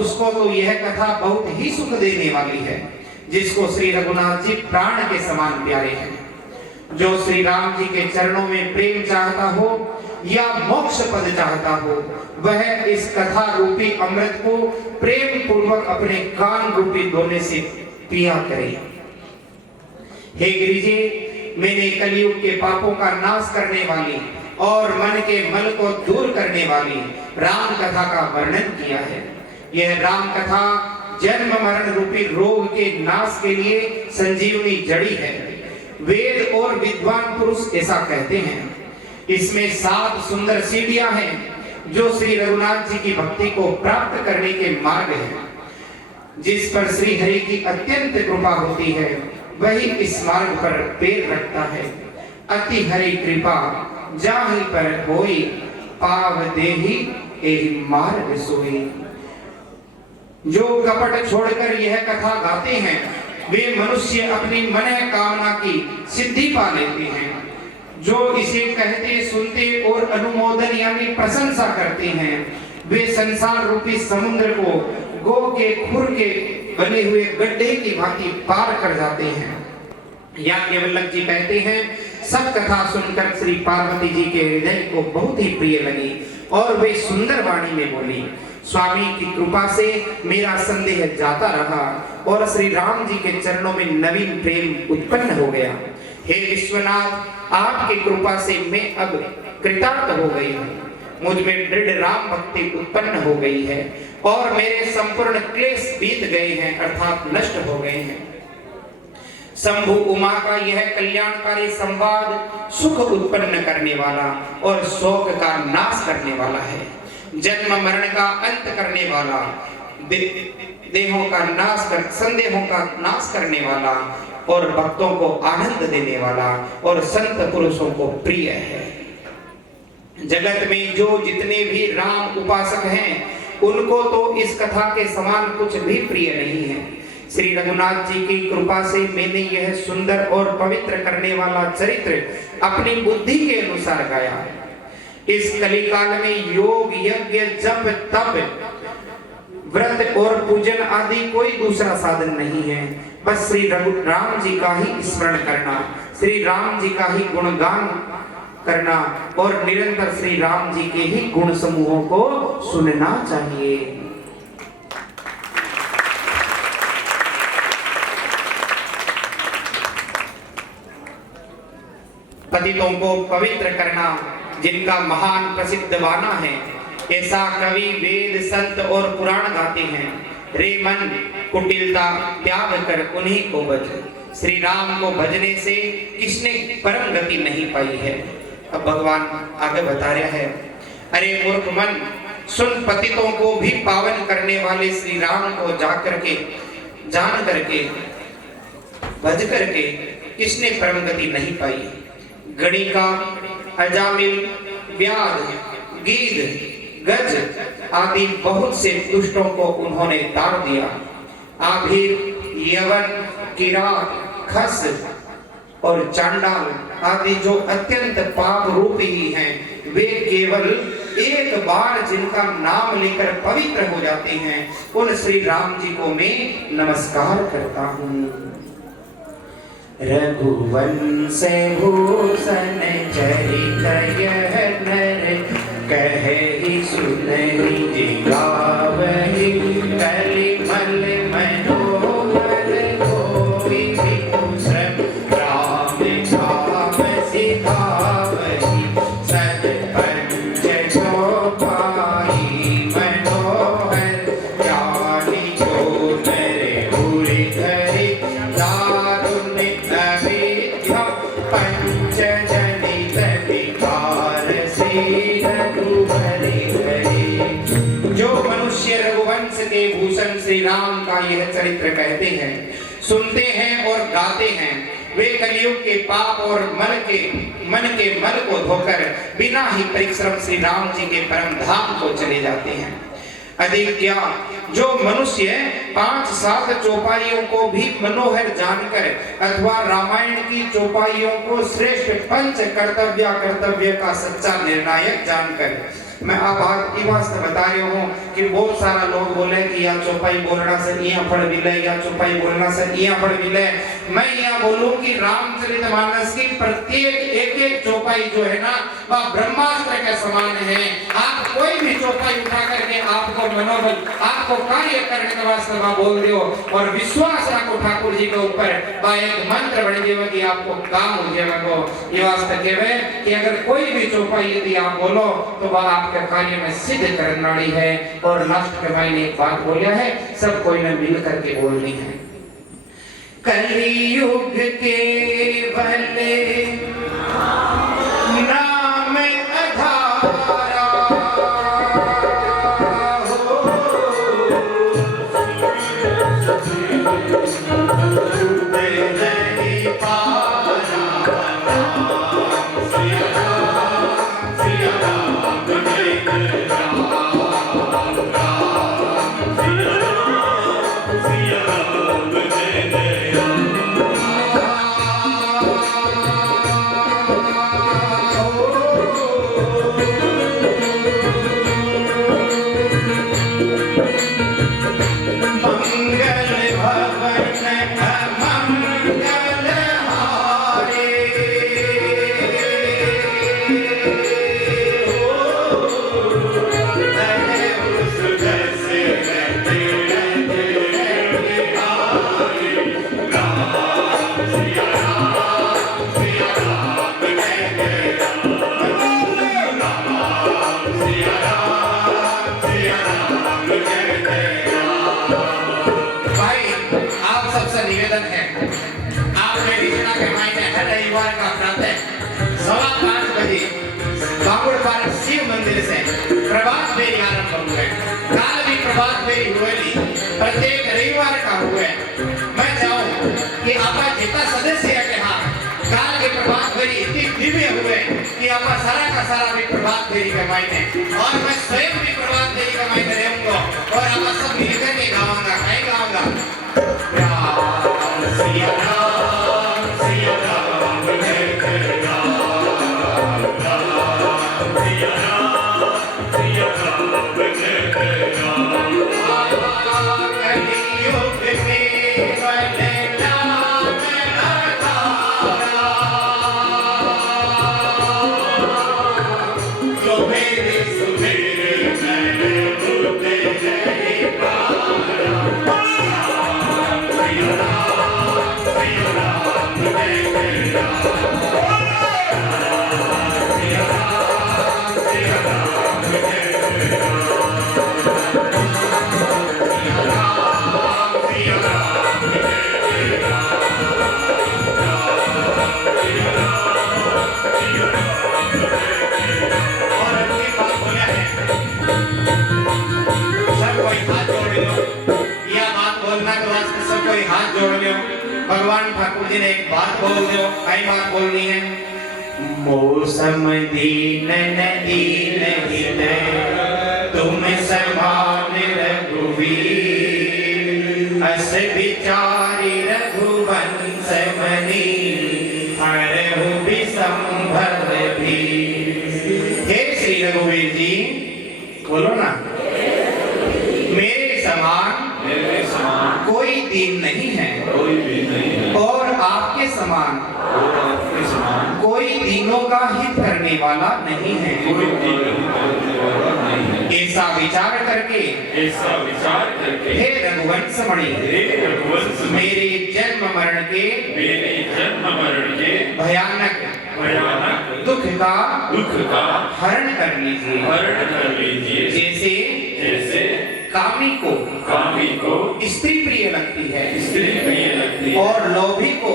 उसको तो यह कथा बहुत ही सुख देने वाली है, जिसको श्री रघुनाथ जी प्राण के समान प्यारे हैं। जो श्री राम जी के चरणों में प्रेम चाहता हो या मोक्ष पद चाहता हो, वह इस कथा रूपी अमृत को प्रेम पूर्वक अपने कान रूपी दोने से पिया करे। हे गिरिजे, मैंने कलयुग के पापों का नाश करने वाली और मन के मल को दूर करने वाली राम कथा का वर्णन किया है। यह राम कथा जन्म मरण रूपी रोग के नाश के लिए संजीवनी जड़ी है। वेद और विद्वान पुरुष ऐसा कहते हैं। इसमें 7 सुंदर सीढ़ियां हैं जो श्री रघुनाथ जी की भक्ति को प्राप्त करने के मार्ग हैं। जिस पर श्री हरि की अत्यंत कृपा होती है, वही इस मार्ग पर पैर रखता है। अति हरि कृपा जाहि पर होई, पाव देहि एहि मार्ग सोई। जो कपट छोड़कर यह कथा गाते हैं, वे मनुष्य अपनी मन कामना की सिद्धि पा लेते हैं। जो इसे कहते सुनते और अनुमोदन यानी प्रशंसा करते हैं, वे संसार रूपी समुद्र को गो के खुर के बने हुए गड्ढे की भांति पार कर जाते हैं। याज्ञवल्क्य जी कहते हैं, सब कथा सुनकर श्री पार्वती जी के हृदय को बहुत ही प्रिय लगी और वे सुंदर वाणी में बोली। स्वामी की कृपा से मेरा संदेह जाता रहा और श्री राम जी के चरणों में नवीन प्रेम उत्पन्न हो गया। हे विश्वनाथ, आपकी कृपा से मैं अब कृतार्थ हो गई हूँ। मुझ में दृढ़ राम भक्ति उत्पन्न हो गई है और मेरे संपूर्ण क्लेश बीत गए हैं, अर्थात नष्ट हो गए हैं। शंभु उमा का यह कल्याणकारी संवाद सुख उत्पन्न करने वाला और शोक का नाश करने वाला है। जन्म मरण का अंत करने वाला, देहों का नाश कर संदेहों का नाश करने वाला और भक्तों को आनंद देने वाला और संत पुरुषों को प्रिय है। जगत में जो जितने भी राम उपासक हैं, उनको तो इस कथा के समान कुछ भी प्रिय नहीं है। श्री रघुनाथ जी की कृपा से मैंने यह सुंदर और पवित्र करने वाला चरित्र अपनी बुद्धि के अनुसार गाया है। इस कलिकाल में योग, यज्ञ, जप, तप, व्रत और पूजन आदि कोई दूसरा साधन नहीं है। बस श्री राम जी का ही स्मरण करना, श्री राम जी का ही गुणगान करना और निरंतर श्री राम जी के ही गुण समूहों को सुनना चाहिए। पतितों को पवित्र करना जिनका महान प्रसिद्ध वाना है, ऐसा कवि वेद संत और पुराण गाते हैं। रे मन कुटिलता त्याग कर उन्हीं को भज। श्री राम को भजने से किसने परम गति नहीं पाई है। अब भगवान आगे बता रहा है, अरे मूर्ख मन, सुन, पतितों को भी पावन करने वाले श्री राम को जान करके भज करके किसने परम गति नहीं पाई। गणिका, अजामिल, व्याध, गीध, गज आदि बहुत से दुष्टों को उन्होंने ताड़ दिया। आभीर, यवन, किरात, खस और चांडाल आदि जो अत्यंत पाप रूपी ही हैं, वे केवल एक बार जिनका नाम लेकर पवित्र हो जाते हैं, उन श्री राम जी को मैं नमस्कार करता हूँ। रघुवंश भूषण चरित यह नर, कहि सुनहि जिगावहि, कलिमल मनोहर होई श्रम राम धाम सिधावहि, सतपंच चौपाई मनोहर, ज्ञानी जो नर उरि धरि, दारुण अविद्या पंच जनित विकार से। जो मनुष्य रघुवंश के भूषण श्री राम का यह चरित्र कहते हैं, सुनते हैं और गाते हैं, वे कलयुग के पाप और मन के मल को धोकर बिना ही परिश्रम श्री राम जी के परम धाम को चले जाते हैं। अधिक क्या, जो मनुष्य 5-7 चौपाइयों को भी मनोहर जानकर अथवा रामायण की चौपाइयों को श्रेष्ठ पंच कर्तव्य का सच्चा निर्णायक जानकर, मैं आप बात की वास्तव बता रही हूँ कि बहुत सारा लोग बोले कि या चौपाई बोलना सर यहाँ पढ़ मिले, या चौपाई बोलना सर यहाँ पढ़ मिले। मैं यहाँ बोलूं कि रामचरितमानस की प्रत्येक एक एक चौपाई जो है ना वह ब्रह्मास्त्र के समान है। आप कोई भी चौपाई उठा करके आपको मनोबल, आपको कार्य करने के वास्ते वह बोल दियो और विश्वास रखो ठाकुर जी के ऊपर, वह एक मंत्र बन जाएगा कि आपको काम हो जाएगा। ये वास्ते कहवे कि अगर कोई भी चौपाई यदि आप बोलो तो वह आपके कार्य में सिद्ध करने वाली है। और लास्ट के मायने एक बात बोलिया है, सब कोई ने मिल करके बोलनी है। कलियुग के भले नाम अधारा हो, नहीं पारा सिया राम जय राम प्रभात फेरी आरंभ हुए, काल भी प्रभात फेरी हुए, प्रत्येक रविवार का हुए। मैं चाहूं कि आपका जितना सदस्य है के हाँ काल के प्रभात फेरी इतनी दिव्य हुए कि आपका सारा का सारा भी प्रभात फेरी के मायने, और मैं स्वयं भी प्रभात फेरी के मायने रहूंगा और आपका सब मिलकर के गाऊंगा, कहीं गाऊंगा सिया राम सिया राम जय जय राम राम सिया राम सिया राम जय जय राम। कलियुग में भले नाम अधारा, जो मेरे सुमेरे मैंने मुझे नहीं पारा। सिया राम सिया राम जय जय राम। सिया राम सिया राम जय जय राम। सिया राम सिया राम जय जय राम। सिया राम सिया राम जय जय राम। और अगली बात बोला है, सब कोई हाथ जोड़ लो, यह बात बोलना के वास्ते सब कोई हाथ जोड़ लो। भगवान ठाकुर जी ने एक बात बोल दो, कई बात बोलनी है। मौसम दीन दीन हित तुम समान रघुवीर, अस विचारी रघुवंश मणि हरहु विसंभव भीर। हे श्री रघुवीर जी, बोलो ना, मेरे समान कोई दीन नहीं है, कोई भी नहीं है, और आपके समान कोई दीनों का हित करने वाला नहीं है। कोई ऐसा विचार करके हे रघुवंश मणि, मेरे जन्म मरण के भयानक दुख का हरण कर लीजिए। जैसे कामी को स्त्री प्रिय लगती है, और लोभी को